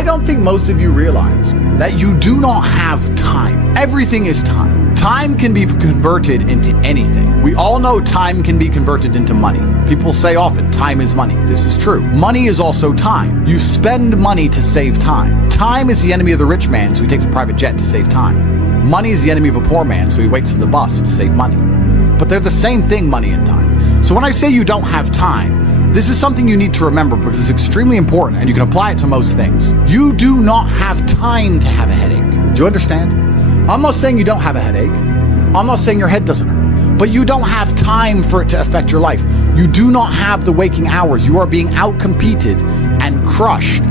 I don't think most of you realize that you do not have time. Everything is time. Time can be converted into anything. We all know time can be converted into money. People say often, time is money. This is true. Money is also time. You spend money to save time. Time is the enemy of the rich man, so he takes a private jet to save time. Money is the enemy of a poor man, so he waits for the bus to save money. But they're the same thing, money and time. So when I say you don't have time, this is something you need to remember because it's extremely important and you can apply it to most things. You do not have time to have a headache. Do you understand? I'm not saying you don't have a headache. I'm not saying your head doesn't hurt. But you don't have time for it to affect your life. You do not have the waking hours. You are being outcompeted and crushed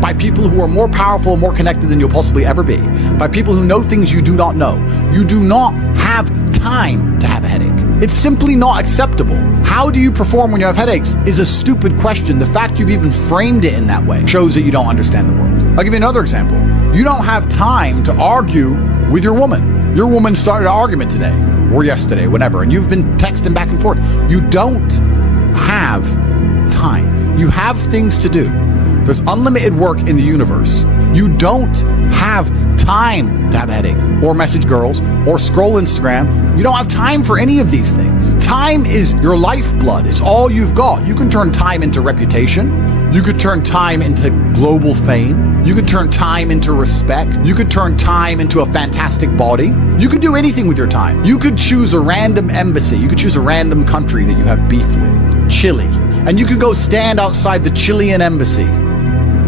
by people who are more powerful and more connected than you'll possibly ever be. By people who know things you do not know. You do not have time to have a headache. It's simply not acceptable. How do you perform when you have headaches is a stupid question. The fact you've even framed it in that way shows that you don't understand the world. I'll give you another example. You don't have time to argue with your woman. Your woman started an argument today or yesterday, whatever, and you've been texting back and forth. You don't have time. You have things to do. There's unlimited work in the universe. You don't have time to have a headache or message girls or scroll Instagram. You don't have time for any of these things. Time is your lifeblood. It's all you've got. You can turn time into reputation. You could turn time into global fame. You could turn time into respect. You could turn time into a fantastic body. You could do anything with your time. You could choose a random embassy. You could choose a random country that you have beef with. Chile. And you could go stand outside the Chilean embassy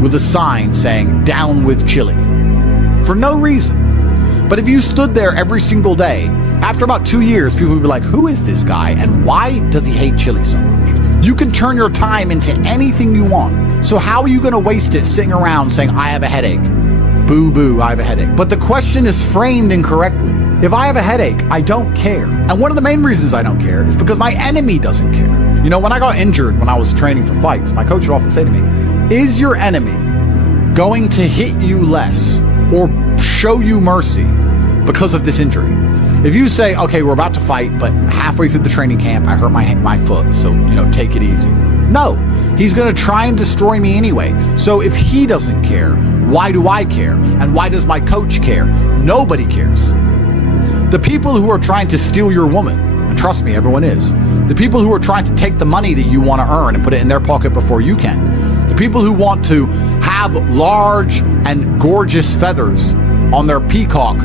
with a sign saying, "Down with Chile," for no reason. But if you stood there every single day, after about 2 years, people would be like, who is this guy and why does he hate Chile so much? You can turn your time into anything you want. So how are you going to waste it sitting around saying, I have a headache? Boo boo, I have a headache. But the question is framed incorrectly. If I have a headache, I don't care. And one of the main reasons I don't care is because my enemy doesn't care. You know, when I got injured when I was training for fights, my coach would often say to me, is your enemy going to hit you less or show you mercy because of this injury? If you say, okay, we're about to fight, but halfway through the training camp, I hurt my foot, so, take it easy. No, he's going to try and destroy me anyway. So if he doesn't care, why do I care? And why does my coach care? Nobody cares. The people who are trying to steal your woman, and trust me, everyone is. The people who are trying to take the money that you want to earn and put it in their pocket before you can. The people who want to have large and gorgeous feathers on their peacock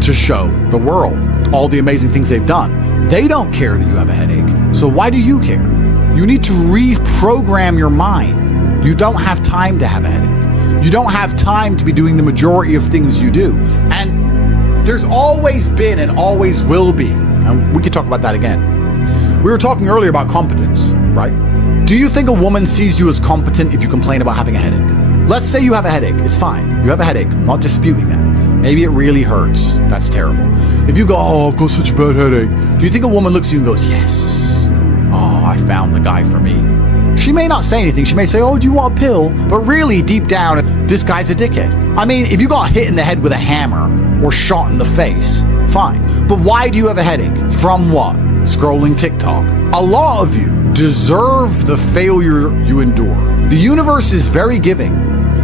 to show the world all the amazing things they've done. They don't care that you have a headache. So why do you care? You need to reprogram your mind. You don't have time to have a headache. You don't have time to be doing the majority of things you do. And there's always been and always will be, and we could talk about that again. We were talking earlier about competence, right? Do you think a woman sees you as competent if you complain about having a headache? Let's say you have a headache. It's fine. You have a headache. I'm not disputing that. Maybe it really hurts. That's terrible. If you go, oh, I've got such a bad headache, do you think a woman looks at you and goes, yes, oh, I found the guy for me? She may not say anything. She may say, oh, do you want a pill? But really, deep down, this guy's a dickhead. I mean, if you got hit in the head with a hammer or shot in the face, fine. But why do you have a headache? From what? Scrolling TikTok. A lot of you deserve the failure you endure. The universe is very giving.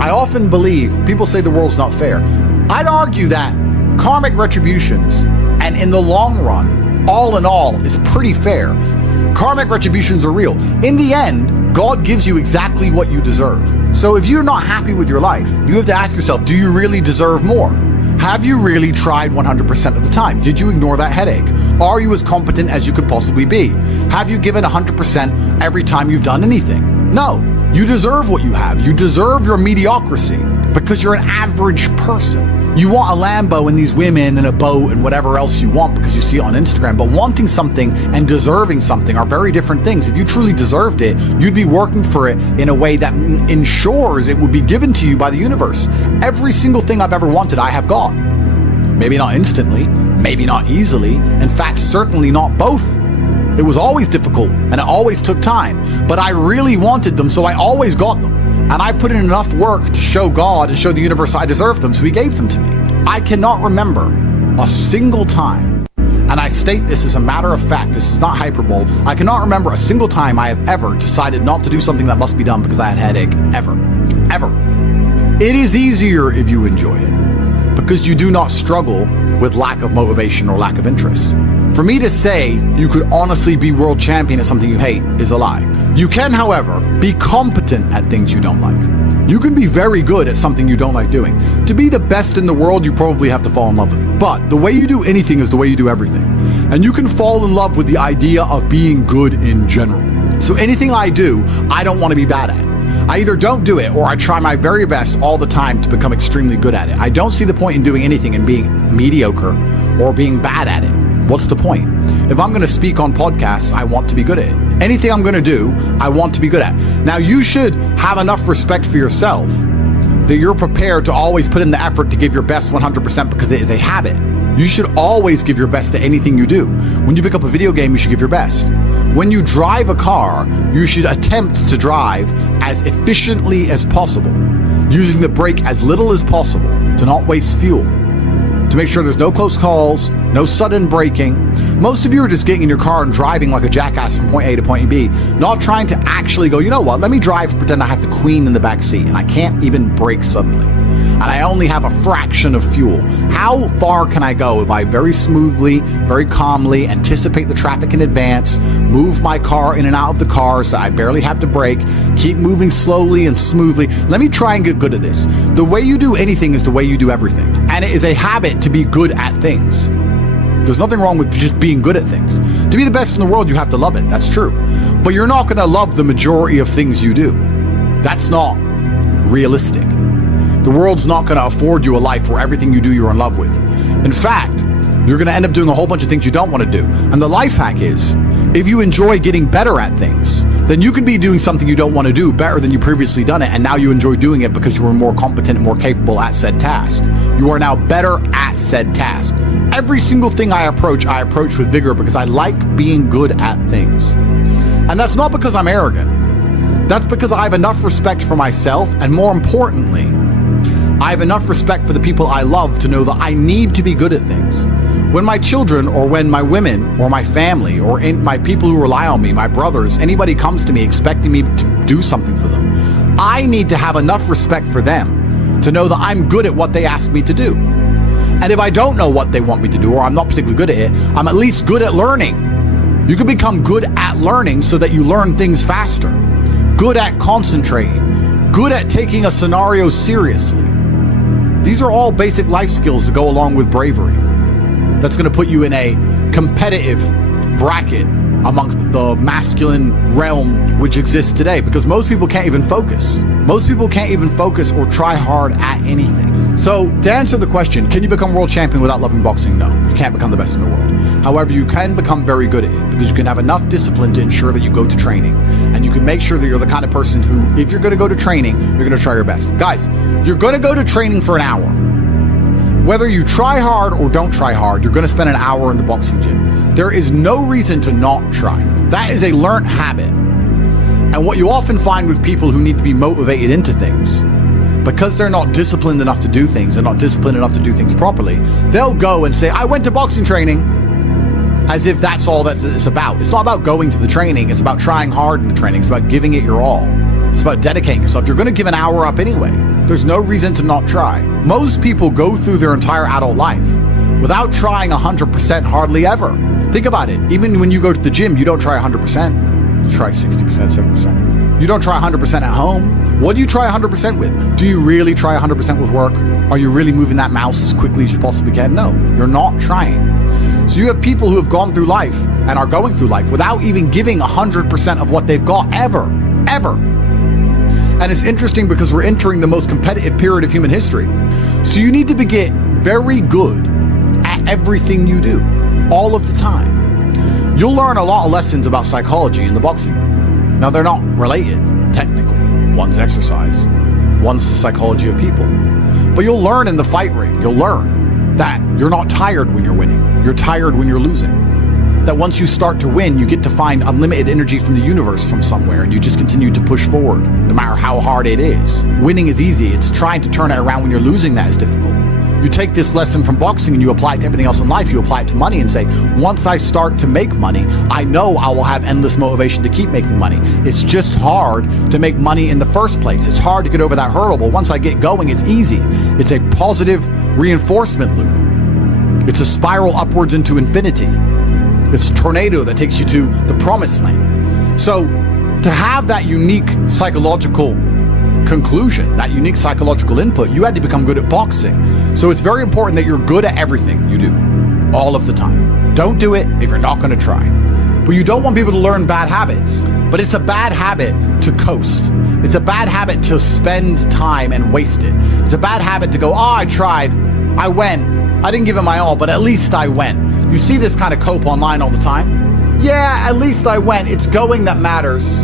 I often believe, people say the world's not fair. I'd argue that karmic retributions, and in the long run, all in all, is pretty fair. Karmic retributions are real. In the end, God gives you exactly what you deserve. So if you're not happy with your life, you have to ask yourself, do you really deserve more? Have you really tried 100% of the time? Did you ignore that headache? Are you as competent as you could possibly be? Have you given 100% every time you've done anything? No. You deserve what you have. You deserve your mediocrity because you're an average person. You want a Lambo and these women and a boat and whatever else you want because you see it on Instagram. But wanting something and deserving something are very different things. If you truly deserved it, you'd be working for it in a way that ensures it would be given to you by the universe. Every single thing I've ever wanted, I have got. Maybe not instantly, maybe not easily. In fact, certainly not both. It was always difficult and it always took time. But I really wanted them, so I always got them. And I put in enough work to show God and show the universe I deserved them, so he gave them to me. I cannot remember a single time, and I state this as a matter of fact, this is not hyperbole, I cannot remember a single time I have ever decided not to do something that must be done because I had a headache. Ever. Ever. It is easier if you enjoy it, because you do not struggle with lack of motivation or lack of interest. For me to say you could honestly be world champion at something you hate is a lie. You can, however, be competent at things you don't like. You can be very good at something you don't like doing. To be the best in the world, you probably have to fall in love with it. But the way you do anything is the way you do everything. And you can fall in love with the idea of being good in general. So anything I do, I don't want to be bad at. I either don't do it or I try my very best all the time to become extremely good at it. I don't see the point in doing anything and being mediocre or being bad at it. What's the point? If I'm going to speak on podcasts, I want to be good at it. Anything I'm going to do, I want to be good at. Now, you should have enough respect for yourself that you're prepared to always put in the effort to give your best 100% because it is a habit. You should always give your best to anything you do. When you pick up a video game, you should give your best. When you drive a car, you should attempt to drive as efficiently as possible, using the brake as little as possible to not waste fuel, to make sure there's no close calls, no sudden braking. Most of you are just getting in your car and driving like a jackass from point A to point B, not trying to actually go, you know what, let me drive and pretend I have the queen in the back seat and I can't even brake suddenly. And I only have a fraction of fuel. How far can I go if I very smoothly, very calmly anticipate the traffic in advance, move my car in and out of the car so I barely have to brake, keep moving slowly and smoothly? Let me try and get good at this. The way you do anything is the way you do everything. And it is a habit to be good at things. There's nothing wrong with just being good at things. To be the best in the world, you have to love it. That's true. But you're not going to love the majority of things you do. That's not realistic. The world's not going to afford you a life where everything you do you're in love with. In fact, you're going to end up doing a whole bunch of things you don't want to do. And the life hack is, if you enjoy getting better at things, then you can be doing something you don't want to do better than you previously done it, and now you enjoy doing it because you were more competent and more capable at said task. You are now better at said task. Every single thing I approach with vigor because I like being good at things. And that's not because I'm arrogant. That's because I have enough respect for myself, and more importantly, I have enough respect for the people I love to know that I need to be good at things. When my children, or when my women, or my family, or my people who rely on me, my brothers, anybody comes to me expecting me to do something for them, I need to have enough respect for them to know that I'm good at what they ask me to do. And if I don't know what they want me to do, or I'm not particularly good at it, I'm at least good at learning. You can become good at learning so that you learn things faster. Good at concentrating. Good at taking a scenario seriously. These are all basic life skills that go along with bravery. That's going to put you in a competitive bracket amongst the masculine realm which exists today, because most people can't even focus. Most people can't even focus or try hard at anything. So to answer the question, can you become world champion without loving boxing? No, you can't become the best in the world. However, you can become very good at it because you can have enough discipline to ensure that you go to training, and you can make sure that you're the kind of person who, if you're going to go to training, you're going to try your best. Guys, you're going to go to training for an hour. Whether you try hard or don't try hard, you're going to spend an hour in the boxing gym. There is no reason to not try. That is a learned habit. And what you often find with people who need to be motivated into things, because they're not disciplined enough to do things and not disciplined enough to do things properly, they'll go and say, I went to boxing training, as if that's all that it's about. It's not about going to the training. It's about trying hard in the training. It's about giving it your all. It's about dedicating yourself. You're going to give an hour up anyway. There's no reason to not try. Most people go through their entire adult life without trying 100% hardly ever. Think about it. Even when you go to the gym, you don't try 100%. You try 60%, 70%. You don't try 100% at home. What do you try 100% with? Do you really try 100% with work? Are you really moving that mouse as quickly as you possibly can? No, you're not trying. So you have people who have gone through life and are going through life without even giving 100% of what they've got ever. And it's interesting because we're entering the most competitive period of human history. So you need to get very good at everything you do, all of the time. You'll learn a lot of lessons about psychology in the boxing room. Now, they're not related, technically. One's exercise, one's the psychology of people. But you'll learn in the fight ring, you'll learn that you're not tired when you're winning. You're tired when you're losing. That once you start to win, you get to find unlimited energy from the universe from somewhere, and you just continue to push forward, no matter how hard it is. Winning is easy. It's trying to turn it around when you're losing that is difficult. You take this lesson from boxing and you apply it to everything else in life. You apply it to money and say, once I start to make money, I know I will have endless motivation to keep making money. It's just hard to make money in the first place. It's hard to get over that hurdle, but once I get going, it's easy. It's a positive reinforcement loop. It's a spiral upwards into infinity. It's a tornado that takes you to the promised land. So to have that unique psychological conclusion, that unique psychological input, you had to become good at boxing. So it's very important that you're good at everything you do, all of the time. Don't do it if you're not going to try. But you don't want people to learn bad habits. But it's a bad habit to coast. It's a bad habit to spend time and waste it. It's a bad habit to go, I tried, I went, I didn't give it my all, but at least I went. You see this kind of cope online all the time. Yeah, at least I went. It's going that matters.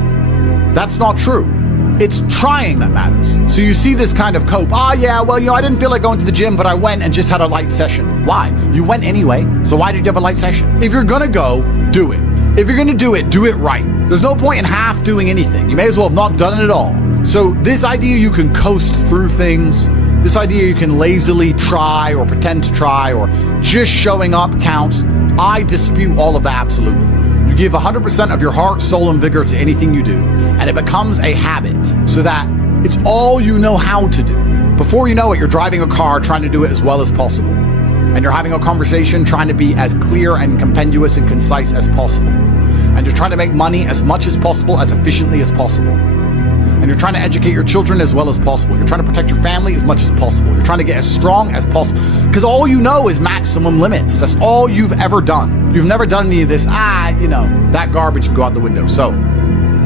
That's not true. It's trying that matters. So you see this kind of cope. Yeah, well, I didn't feel like going to the gym, but I went and just had a light session. Why? You went anyway, so why did you have a light session? If you're gonna go, do it. If you're gonna do it right. There's no point in half doing anything. You may as well have not done it at all. So this idea you can coast through things, this idea you can lazily try or pretend to try or just showing up counts, I dispute all of that absolutely. You give 100% of your heart, soul, and vigor to anything you do, and it becomes a habit so that it's all you know how to do. Before you know it, you're driving a car trying to do it as well as possible. And you're having a conversation trying to be as clear and compendious and concise as possible. And you're trying to make money as much as possible, as efficiently as possible. And you're trying to educate your children as well as possible. You're trying to protect your family as much as possible. You're trying to get as strong as possible. Because all you know is maximum limits. That's all you've ever done. You've never done any of this, that garbage can go out the window. So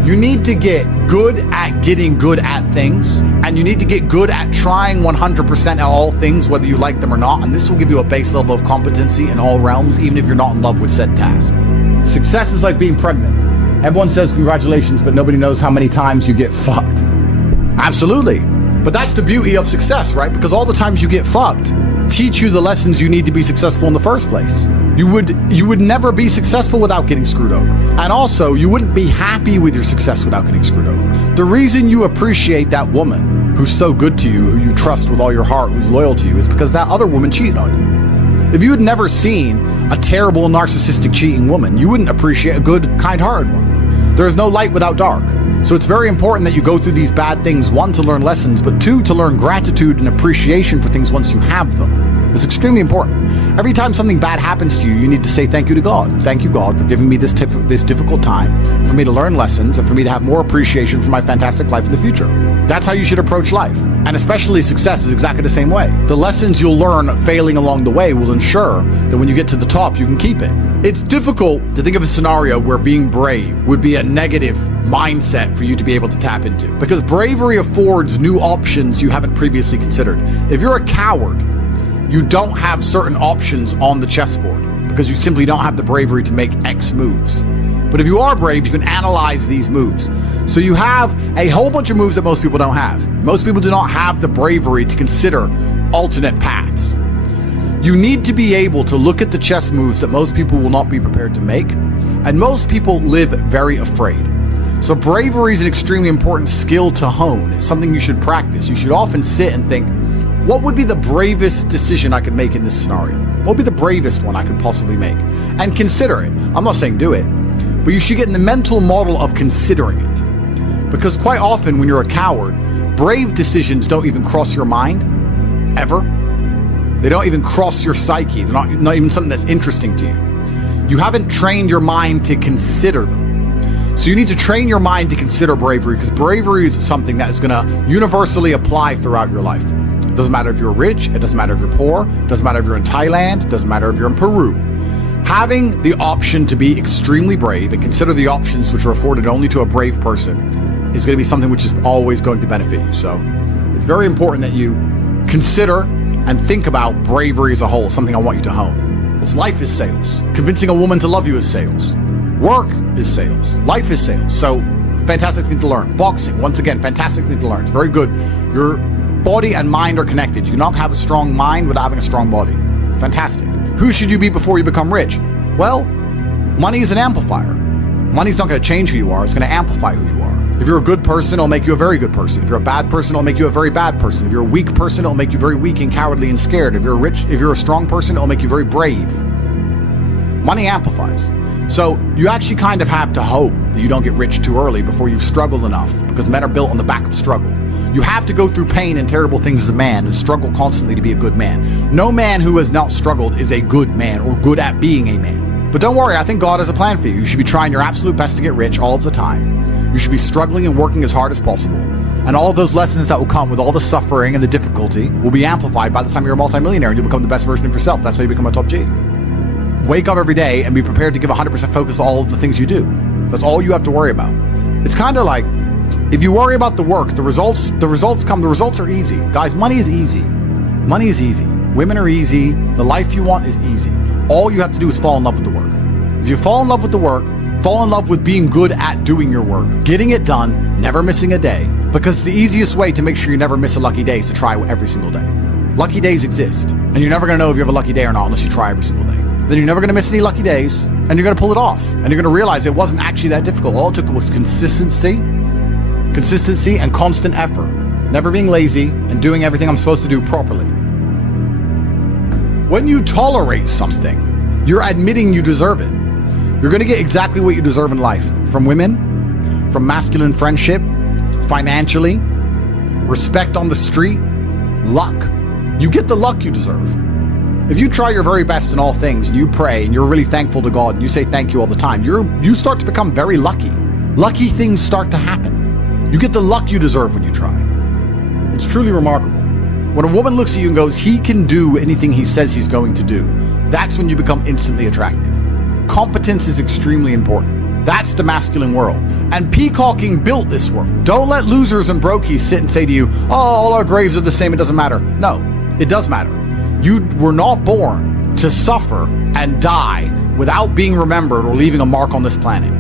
you need to get good at getting good at things. And you need to get good at trying 100% at all things, whether you like them or not. And this will give you a base level of competency in all realms, even if you're not in love with said task. Success is like being pregnant. Everyone says congratulations, but nobody knows how many times you get fucked. Absolutely. But that's the beauty of success, right? Because all the times you get fucked teach you the lessons you need to be successful in the first place. You would never be successful without getting screwed over. And also, you wouldn't be happy with your success without getting screwed over. The reason you appreciate that woman who's so good to you, who you trust with all your heart, who's loyal to you, is because that other woman cheated on you. If you had never seen a terrible, narcissistic, cheating woman, you wouldn't appreciate a good, kind-hearted one. There is no light without dark. So it's very important that you go through these bad things, one, to learn lessons, but two, to learn gratitude and appreciation for things once you have them. It's extremely important. Every time something bad happens to you, you need to say thank you to God. Thank you, God, for giving me this difficult time, for me to learn lessons, and for me to have more appreciation for my fantastic life in the future. That's how you should approach life. And especially success is exactly the same way. The lessons you'll learn failing along the way will ensure that when you get to the top, you can keep it. It's difficult to think of a scenario where being brave would be a negative mindset for you to be able to tap into, because bravery affords new options you haven't previously considered. If you're a coward, you don't have certain options on the chessboard because you simply don't have the bravery to make X moves. But if you are brave, you can analyze these moves. So you have a whole bunch of moves that most people don't have. Most people do not have the bravery to consider alternate paths. You need to be able to look at the chess moves that most people will not be prepared to make, and most people live very afraid. So bravery is an extremely important skill to hone. It's something you should practice. You should often sit and think, what would be the bravest decision I could make in this scenario? What would be the bravest one I could possibly make? And consider it. I'm not saying do it, but you should get in the mental model of considering it. Because quite often when you're a coward, brave decisions don't even cross your mind, ever. They don't even cross your psyche. They're not even something that's interesting to you. You haven't trained your mind to consider them. So you need to train your mind to consider bravery, because bravery is something that is going to universally apply throughout your life. It doesn't matter if you're rich, it doesn't matter if you're poor, it doesn't matter if you're in Thailand, it doesn't matter if you're in Peru. Having the option to be extremely brave and consider the options which are afforded only to a brave person is going to be something which is always going to benefit you. So it's very important that you consider and think about bravery as a whole, something I want you to hone. Because life is sales. Convincing a woman to love you is sales. Work is sales. Life is sales. So fantastic thing to learn. Boxing, once again, fantastic thing to learn. It's very good. Your body and mind are connected. You cannot have a strong mind without having a strong body. Fantastic. Who should you be before you become rich? Well, money is an amplifier. Money's not going to change who you are. It's going to amplify who you are. If you're a good person, it'll make you a very good person. If you're a bad person, it'll make you a very bad person. If you're a weak person, it'll make you very weak and cowardly and scared. If you're a strong person, it'll make you very brave. Money amplifies. So you actually kind of have to hope that you don't get rich too early before you've struggled enough, because men are built on the back of struggle. You have to go through pain and terrible things as a man and struggle constantly to be a good man. No man who has not struggled is a good man or good at being a man. But don't worry, I think God has a plan for you. You should be trying your absolute best to get rich all of the time. You should be struggling and working as hard as possible. And all of those lessons that will come with all the suffering and the difficulty will be amplified by the time you're a multimillionaire and you'll become the best version of yourself. That's how you become a top G. Wake up every day and be prepared to give 100% focus to all of the things you do. That's all you have to worry about. It's kind of like, if you worry about the work, the results come. The results are easy. Guys, money is easy. Money is easy. Women are easy. The life you want is easy. All you have to do is fall in love with the work. If you fall in love with the work, fall in love with being good at doing your work, getting it done, never missing a day, because the easiest way to make sure you never miss a lucky day is to try every single day. Lucky days exist, and you're never going to know if you have a lucky day or not unless you try every single day. Then you're never going to miss any lucky days, and you're going to pull it off, and you're going to realize it wasn't actually that difficult. All it took was consistency and constant effort, never being lazy and doing everything I'm supposed to do properly. When you tolerate something, you're admitting you deserve it. You're going to get exactly what you deserve in life, from women, from masculine friendship, financially, respect on the street, luck. You get the luck you deserve. If you try your very best in all things and you pray and you're really thankful to God and you say thank you all the time, you start to become very lucky. Lucky things start to happen. You get the luck you deserve when you try. It's truly remarkable. When a woman looks at you and goes, he can do anything he says he's going to do, that's when you become instantly attractive. Competence is extremely important. That's the masculine world. And peacocking built this world. Don't let losers and brokies sit and say to you, oh, all our graves are the same, it doesn't matter. No, it does matter. You were not born to suffer and die without being remembered or leaving a mark on this planet.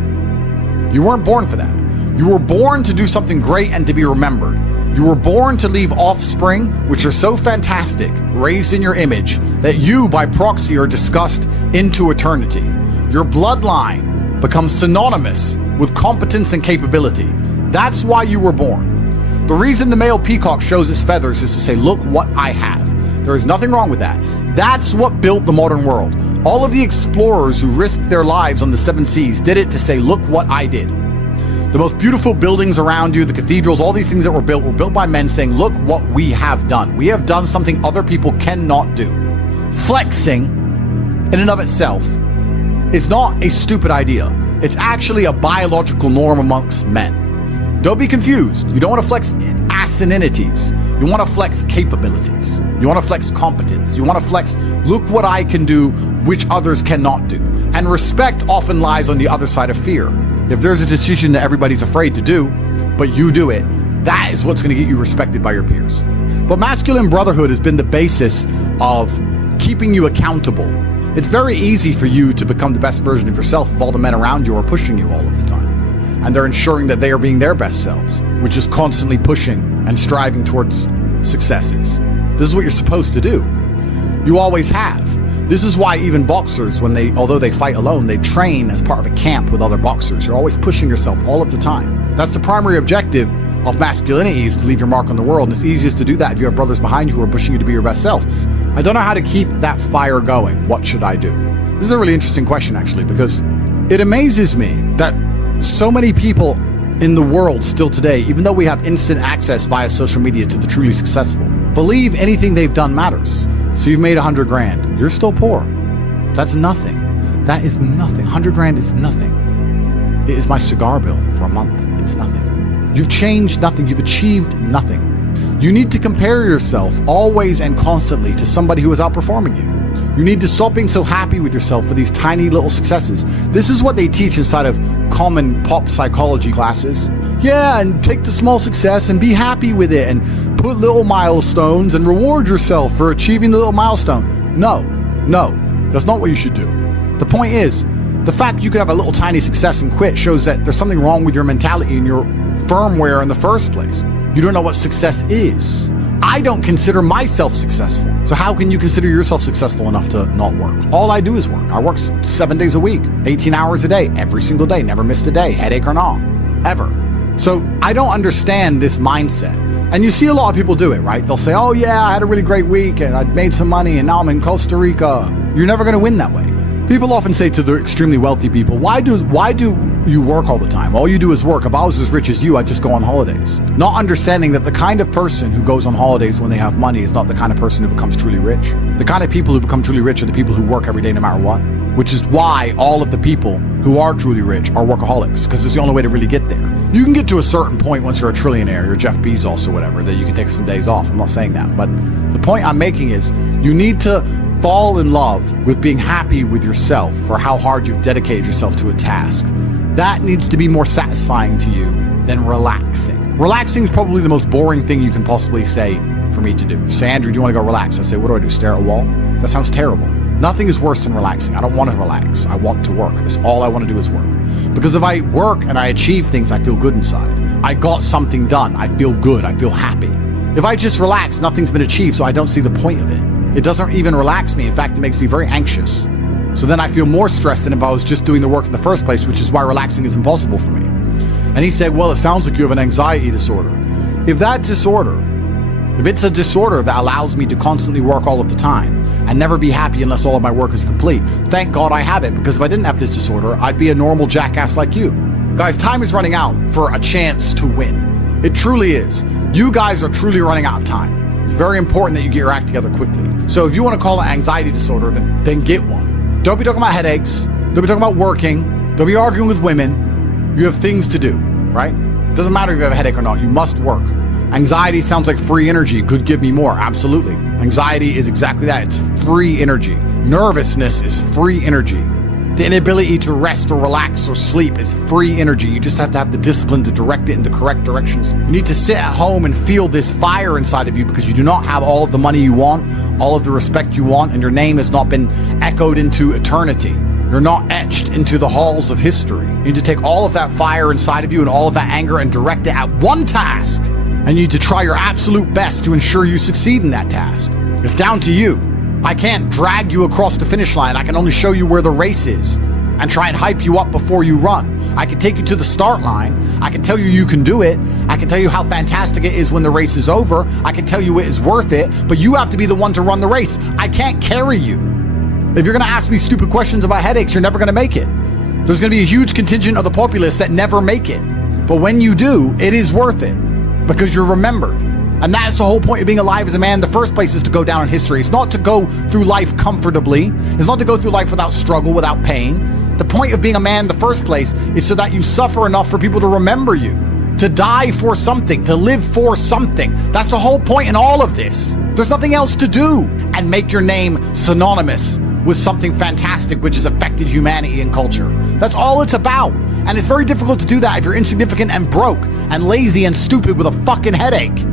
You weren't born for that. You were born to do something great and to be remembered. You were born to leave offspring, which are so fantastic, raised in your image, that you, by proxy, are discussed into eternity. Your bloodline becomes synonymous with competence and capability. That's why you were born. The reason the male peacock shows its feathers is to say, look what I have. There is nothing wrong with that. That's what built the modern world. All of the explorers who risked their lives on the 7 seas did it to say, look what I did. The most beautiful buildings around you, the cathedrals, all these things that were built by men saying, look what we have done. We have done something other people cannot do. Flexing, in and of itself, is not a stupid idea. It's actually a biological norm amongst men. Don't be confused. You don't want to flex asininities. You want to flex capabilities. You want to flex competence. You want to flex, look what I can do, which others cannot do. And respect often lies on the other side of fear. If there's a decision that everybody's afraid to do, but you do it, that is what's going to get you respected by your peers. But masculine brotherhood has been the basis of keeping you accountable. It's very easy for you to become the best version of yourself if all the men around you are pushing you all of the time. And they're ensuring that they are being their best selves, which is constantly pushing and striving towards successes. This is what you're supposed to do. You always have. This is why even boxers, although they fight alone, they train as part of a camp with other boxers. You're always pushing yourself all of the time. That's the primary objective of masculinity, is to leave your mark on the world. And it's easiest to do that if you have brothers behind you who are pushing you to be your best self. I don't know how to keep that fire going. What should I do? This is a really interesting question, actually, because it amazes me that so many people in the world still today, even though we have instant access via social media to the truly successful, believe anything they've done matters. So you've made 100 grand. You're still poor. That's nothing. That is nothing. 100 grand is nothing. It is my cigar bill for a month. It's nothing. You've changed nothing. You've achieved nothing. You need to compare yourself always and constantly to somebody who is outperforming you. You need to stop being so happy with yourself for these tiny little successes. This is what they teach inside of common pop psychology classes. Yeah, and take the small success and be happy with it and put little milestones and reward yourself for achieving the little milestone. No, that's not what you should do. The point is, the fact you could have a little tiny success and quit shows that there's something wrong with your mentality and your firmware in the first place. You don't know what success is. I don't consider myself successful. So how can you consider yourself successful enough to not work? All I do is work. I work 7 days a week, 18 hours a day, every single day, never missed a day, headache or not, ever. So I don't understand this mindset. And you see a lot of people do it, right? They'll say, oh yeah, I had a really great week and I made some money and now I'm in Costa Rica. You're never going to win that way. People often say to the extremely wealthy people, why do you work all the time? All you do is work. If I was as rich as you, I'd just go on holidays. Not understanding that the kind of person who goes on holidays when they have money is not the kind of person who becomes truly rich. The kind of people who become truly rich are the people who work every day no matter what, which is why all of the people who are truly rich are workaholics, because it's the only way to really get there. You can get to a certain point once you're a trillionaire, you're Jeff Bezos or whatever, that you can take some days off. I'm not saying that, but the point I'm making is you need to fall in love with being happy with yourself for how hard you've dedicated yourself to a task. That needs to be more satisfying to you than relaxing. Relaxing is probably the most boring thing you can possibly say for me to do. You say, Andrew, do you want to go relax? I say, what do? Stare at a wall? That sounds terrible. Nothing is worse than relaxing. I don't want to relax. I want to work. That's all I want to do is work. Because if I work and I achieve things, I feel good inside. I got something done. I feel good. I feel happy. If I just relax, nothing's been achieved, so I don't see the point of it. It doesn't even relax me. In fact, it makes me very anxious. So then I feel more stressed than if I was just doing the work in the first place, which is why relaxing is impossible for me. And he said, well, it sounds like you have an anxiety disorder. If it's a disorder that allows me to constantly work all of the time and never be happy unless all of my work is complete, thank God I have it, because if I didn't have this disorder, I'd be a normal jackass like you. Guys, time is running out for a chance to win. It truly is. You guys are truly running out of time. It's very important that you get your act together quickly. So if you want to call it anxiety disorder, then get one. Don't be talking about headaches. Don't be talking about working. Don't be arguing with women. You have things to do, right? It doesn't matter if you have a headache or not. You must work. Anxiety sounds like free energy. Could give me more. Absolutely. Anxiety is exactly that. It's free energy. Nervousness is free energy. The inability to rest or relax or sleep is free energy. You just have to have the discipline to direct it in the correct directions. You need to sit at home and feel this fire inside of you because you do not have all of the money you want, all of the respect you want, and your name has not been echoed into eternity. You're not etched into the halls of history. You need to take all of that fire inside of you and all of that anger and direct it at one task. And you need to try your absolute best to ensure you succeed in that task. It's down to you. I can't drag you across the finish line. I can only show you where the race is and try and hype you up before you run. I can take you to the start line. I can tell you you can do it. I can tell you how fantastic it is when the race is over. I can tell you it is worth it, but you have to be the one to run the race. I can't carry you. If you're going to ask me stupid questions about headaches, you're never going to make it. There's going to be a huge contingent of the populace that never make it. But when you do, it is worth it because you're remembered. And that's the whole point of being alive as a man in the first place, is to go down in history. It's not to go through life comfortably. It's not to go through life without struggle, without pain. The point of being a man in the first place is so that you suffer enough for people to remember you, to die for something, to live for something. That's the whole point in all of this. There's nothing else to do and make your name synonymous with something fantastic which has affected humanity and culture. That's all it's about. And it's very difficult to do that if you're insignificant and broke and lazy and stupid with a fucking headache.